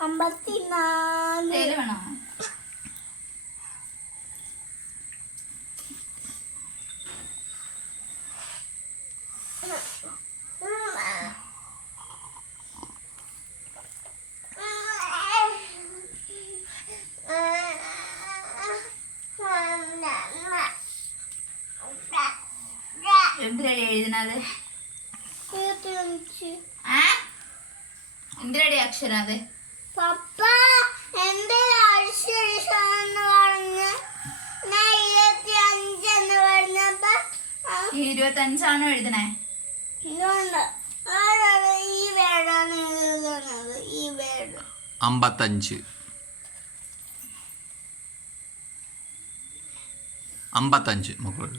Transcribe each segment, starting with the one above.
അമ്പത്തിനാല്. വേണോ? എഴുതുന്നത് ഇരുപത്തിയഞ്ച്. ആ എന്തിനടി അക്ഷരം അത് പപ്പ എന്റെ ആഴ്ചയെന്ന് പറഞ്ഞ് ഞാൻ ഇരുപത്തി അഞ്ചെന്ന് പറഞ്ഞപ്പോ ആ, ഇരുപത്തഞ്ചാണോ എഴുതണേ ഇതുകൊണ്ട് ആരാണ് ഈ വേടാണ് എഴുതുന്നത്? ഈ വേട്. അമ്പത്തഞ്ച്. അമ്പത്തഞ്ച് മക്കളോട്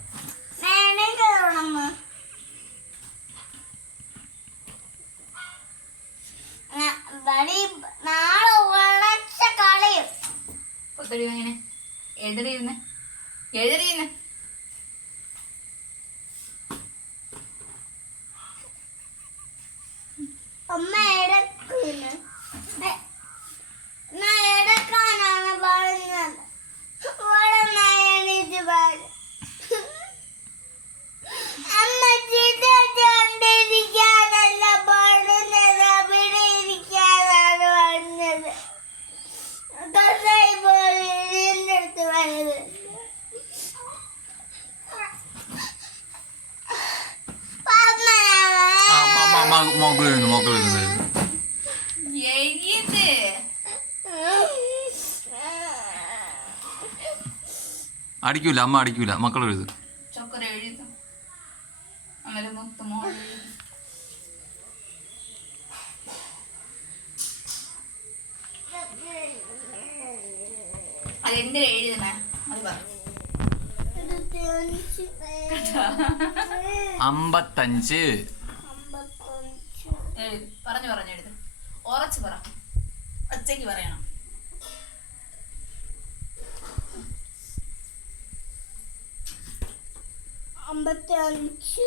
വടി നാളെ ഉളച്ച കളയും. കൊത്തടി എങ്ങനെ എഴുതടിയിരുന്ന്. എഴുതടിയിരുന്ന്. അമ്മ ആ മോക്കളിരുന്നു മോക്കളിരുന്നു എഴുത് അടിക്കൂല അമ്മ അടിക്കൂല ചൊക്കര എഴുതും അതെന്തിനാ എഴുതണേ അത് പറ അമ്പത്തഞ്ച് എഴുത് പറഞ്ഞു പറഞ്ഞു ഉറച്ചു പറ. ഒച്ചയ്ക്ക് പറയണം. അമ്പത്തി അഞ്ച്